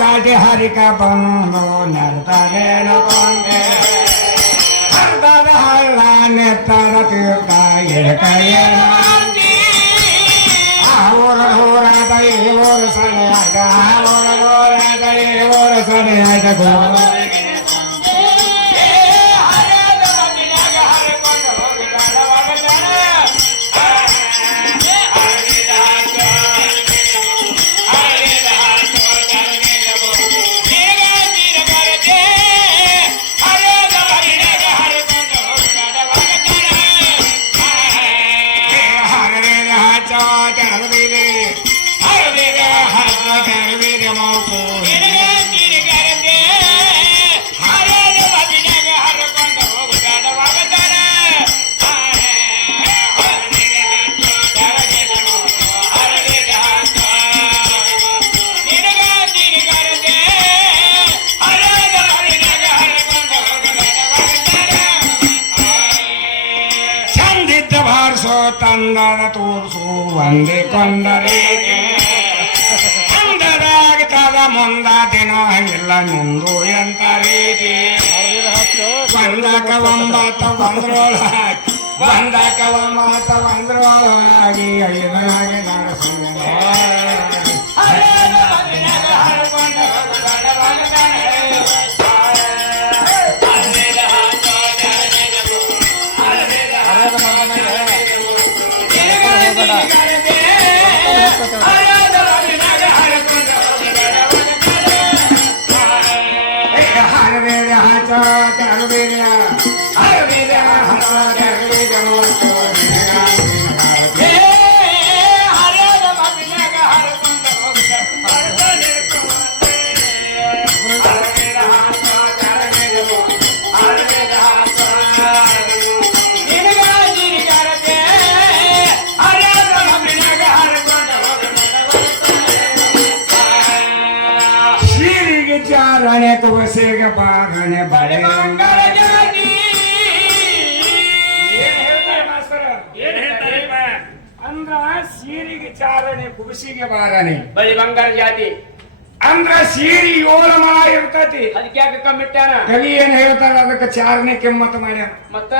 ದಾಟಿ ಹರಿಕ ಬಂದು ನರ್ತದೇನು ಕೊಂಡೆ ಅರ್ಧದ ಹಳ್ಳ ನೆತ್ತರ ತೀರ್ಥ ಎಡಕಡೆಯ ಊರದ ಈ ಊರು ಸರಿಯಾಗ ಊರದ ಈ ಊರು ಸರಿಯಾಗ ತಂದದ ತೋರ್ಸು ಒಂದೇ ಕೊಂಡರೆ ಅಂದರಾಗ್ತದ ಮುಂದ ದಿನ ಇಲ್ಲ ನಿಂದು ಎಂತ ರೀತಿ ಒಂದಕ ಒಂಬತ್ತು ಒಂದ್ರೊಳಗಾಗಿ ಐದರಾಗಿ ನಡೆಸಿದೆ ಚಾರಣೆ ತುಳಸಿಗೆ ಬಾಗಣೆ ಬಳೆ ಅಂದ್ರ ಸೀರಿಗೆ ಚಾರಣೆ ಕುಬಸಿಗೆ ಬಾರಣೆ ಬಳಿ ಬಂಗಾರ ಜಾತಿ ಅಂದ್ರ ಸೀರಿ 7 ಮಳ ಇರ್ತತಿ. ಅದಕ್ಕೆ ಯಾಕೆ ಕಮ್ಮಿಟ್ಟಾನ ಕವಿ ಏನ್ ಹೇಳ್ತಾರ ಅದಕ್ಕೆ ಚಾರಣೆ ಕಿಮ್ಮತ್ ಮಾಡ್ಯಾನ. ಮತ್ತ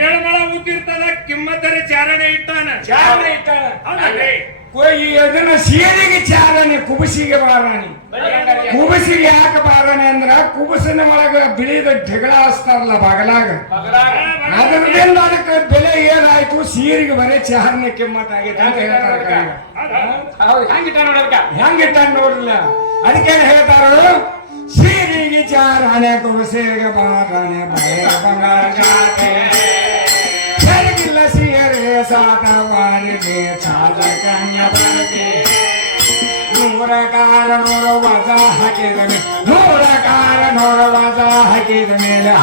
7 ಮಳ ಉದ್ದಿರ್ತದ ಕಿಮ್ಮತ್ತರೆ ಚಾರಣೆ ಇಟ್ಟಾನ. ಅದನ್ನ ಸೀರಿಗೆ ಚಾರಣೆ ಕುಬಸಿಗೆ ಬಾರಣೆ. ಕುಬಸಿಗೆ ಯಾಕೆ ಬಾರಣೆ ಅಂದ್ರ ಕುಬಸಿನ ಒಳಗ ಬಿಳಿದ ಢಗಳ ಹಚ್ತಾರಲ್ಲ ಬಗಲಾಗ ಅದರಿಂದ ಅದಕ್ಕೆ ಬೆಲೆ ಏನಾಯ್ತು ಸೀರಿಗೆ ಬರೀ ಚಾರಣೆ ಕಿಮ್ಮತ್ ಆಗೈತೆ ಅಂತ ಹೇಳ್ತಾರ. ಹೆಂಗಿಟ್ಟ ನೋಡ್ರಲ್ಲ ಅದಕ್ಕೇನು ಹೇಳ್ತಾರ ಸೀರಿಗೆ ಚಾರಣೆ ಕುಬಸಿಗೆ ಬಾರಣೆ ಬಳೆ ಬಂಗಾರ ಜಾತೆ ಸರಿಗಿಲ್ಲ ಸೀರೆ ಸಾತವಾರಿಗೆ ಚಾಲ ಕನ್ಯ ಬರದೆ ನೂರ ಕಾರ ನೋಡ ವಜ ಹಾಕಿದ ಮೇಲೆ ನೂರ ಕಾರ ನೋಡ ವಜ ಹಾಕಿದ ಮೇಲೆ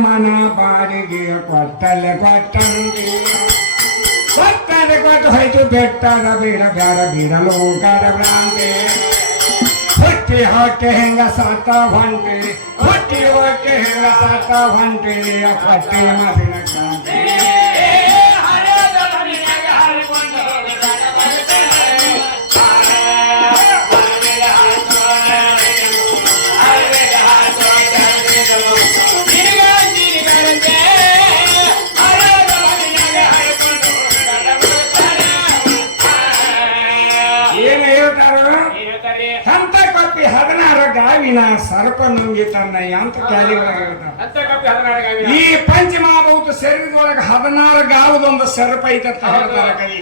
ಮನ ಬಾಡಿಗೆ ಕೊಟ್ಟಲೆ ಕೊಟ್ಟಂತೆ ಕೊಟ್ಟಲೆ ಕೊಟ್ಟು ಹೋಯ್ತು ಬೆಟ್ಟದ ಬೀಡ ಬೇಡ ಬೀಡಲು ಕರ ಭ್ರಾಂತಿ ಹುಟ್ಟಿ ಹೊಟ್ಟೆ ಹೆಂಗ ಸಾತ ಹೊಂಟೆ ಹುಟ್ಟಿ ಹೊಟ್ಟೆ ಹೆಂಗ ಸಾತ ಹೊಂಟೆ ಕೊಟ್ಟೆ ಮಾತಿನ ಕ್ರಾಂತಿ ಗಾವಿ ಹಾವಿನ ಸರ್ಪ ನುಂಗಿ ತನ್ನಯ್ಯ ಅಂತ ಕ್ಯಾಲಿಗಳು ಹೇಳ್ತಾರೆ. ಅಂತ ಕಪ್ಪಿ 16 ಗಾವಿನ. ಈ ಪಂಚಮಹಾಭೂತ ಶರೀರದೊಳಗೆ 16 ಗಾವದೊಂದು ಸರ್ಪ ಐತಂತ ಹೇಳ್ತಾರೆ ಕವಿ.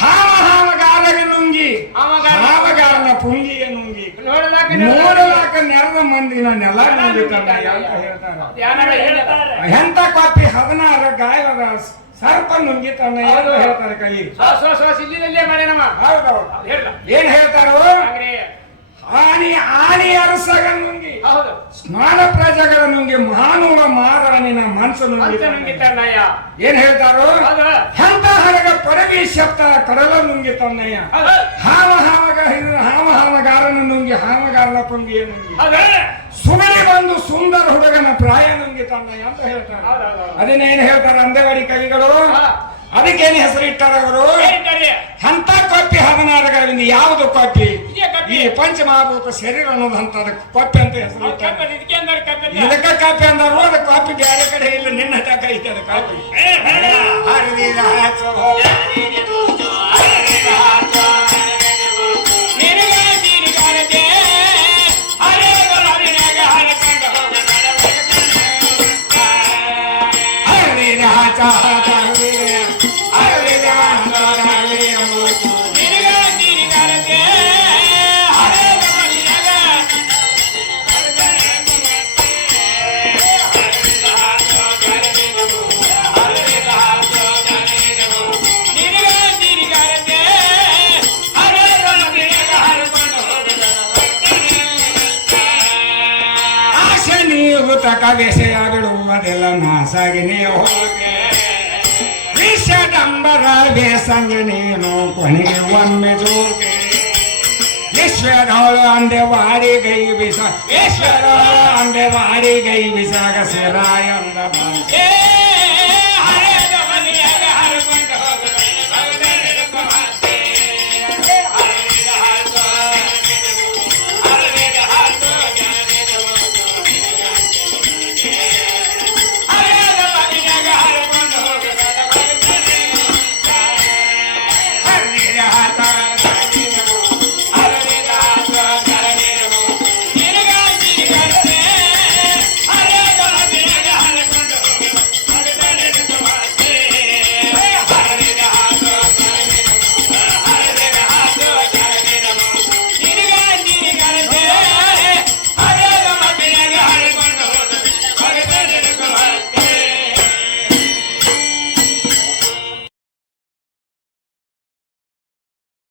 ಹಾವಗಾರಗೆ ನುಂಗಿ ಹಾವಗಾರನ ಪುಂಗಿಗೆ ನುಂಗಿ ನೋಡಲಾಕ ನೆಲದ ಮಂದಿನ ನೆಲ ನುಂಗಿ ತನ್ನಯ್ಯ ಅಂತ ಹೇಳ್ತಾರೆ. ಯಾನಾರ ಹೇಳ್ತಾರೆ. ಎಂತ ಕಾಪಿ 16 ಗಾಯದ ಸರ್ಪ ನುಂಗಿ ತನ್ನಯ್ಯ ಅಂತ ಹೇಳ್ತಾರೆ ಕವಿ. ಇಲ್ಲಿನಲ್ಲೇ ಮಾಡ್ಯಾನಮ್ಮ. ಹೌದೌದು. ಹೇಳ್ದ. ಏನ್ ಹೇಳ್ತಾರೋ ಹಾಗ್ರಿ. ಆನಿ ಅರಸಗ ನುಂಗಿ ಹೌದು. ಸ್ನಾನ ಪ್ರಜೆಗಳ ನುಂಗಿ ಮಾನವ ಮಾರಾಣಿನ ಮನಸ್ಸು ಅಂತ ನುಂಗಿ ನುಂಗಿತಾನಯ್ಯ. ಏನ್ ಹೇಳ್ತಾರೋ ಹೌದು. ಎಂತ ಹರಗ ಪರವಿ ಶಬ್ದ ಕಡಲ ನುಂಗಿ ತನ್ನಯ್ಯ. ಹೌದು. ಹಾವಗಾರನ ನುಂಗಿ ಹಾವಗಾರನ ಪುಂಗಿಯ ನುಂಗಿ ಹೌದು. ಸುಮನೆ ಬಂದು ಸುಂದರ ಹುಡುಗನ ಪ್ರಾಯ ನುಂಗಿ ತನ್ನಯ್ಯ ಅಂತ ಹೇಳ್ತಾರೆ. ಹೌದೌದು. ಅದನ್ನೇನು ಹೇಳ್ತಾರೆ ಅಂದೇವಾಡಿ ಕವಿಗಳು. ಅದಕ್ಕೇನು ಹೆಸರಿಟ್ಟಾರ ಅವರು? ಹೇಳ್ತಾರೆ. ಅಂತ ಕಾಪಿ 16 ಗಾವಿಂದ ಯಾವುದು ಕಾಪಿ? ಇದೇ ಕಾಪಿ. ಈ ಪಂಚಮಹಾಭೂತ ಶರೀರ ಅನ್ನೋದು ಅಂತ ಕಾಪಿ ಅಂತ ಹೆಸರು ಅವ್ರು ಕಪ್ಪಿ ಇದಕ್ಕೆ ಅಂದಾರೆ ಕಪ್ಪಿ ಅಂತ. ಇದಕ್ಕ ಕಾಪಿ ಅಂದಾರು. ಅದು ಕಾಪಿ ಬೇರೆ ಕಡೆ ಇಲ್ಲ, ನಿನ್ನ ಹಠ ಐತೆ ಅದು ಕಾಪಿ. ಹರಿದಿರ ಹಾಚೋ. ನಿನಗೆ ನೀರಿಗಾರದೆ ಹರಿಗಳ ಹರಿನಾಗ ಹರಕೊಂಡ ಹರಿದಿರ ಹಾಚ ಹಾಚ ಹರಿದಿರ ಹಾಚ ಹರಿದಿರ ಮೂಚು. ನಿನಗೆ ನೀರಿಗಾರದೆ ಹರಿಗಳ ಹರಿನಾಗ ನಿನಗೆ ನೀರಿಗಾರದೆ ಹರಿಗಳ ಹರಿನಾಗ ಹರಕೊಂಡ ಆಶೆ ನೀವು ತಕ ವಿಷಯ ಬಿಡುವುದೆಲ್ಲ ನಾಸಾಗಿ ನೀವು ಹೋಗೆ ವಿಷಡಂಬರ ಬೇಸಂಗ ನೀನು ಕೊನೆಗೆ ಒಮ್ಮೆ ಜೋಗೆ ಈಶ್ವರಳು ಅಂದೆ ವಾರಿ ಗೈ ಬಿಸ ಈಶ್ವರ ಅಂದೆ ವಾರಿ ಗೈ ಬಿಸಾಗ ಸಿರಾಯ ಅಂದ ಏ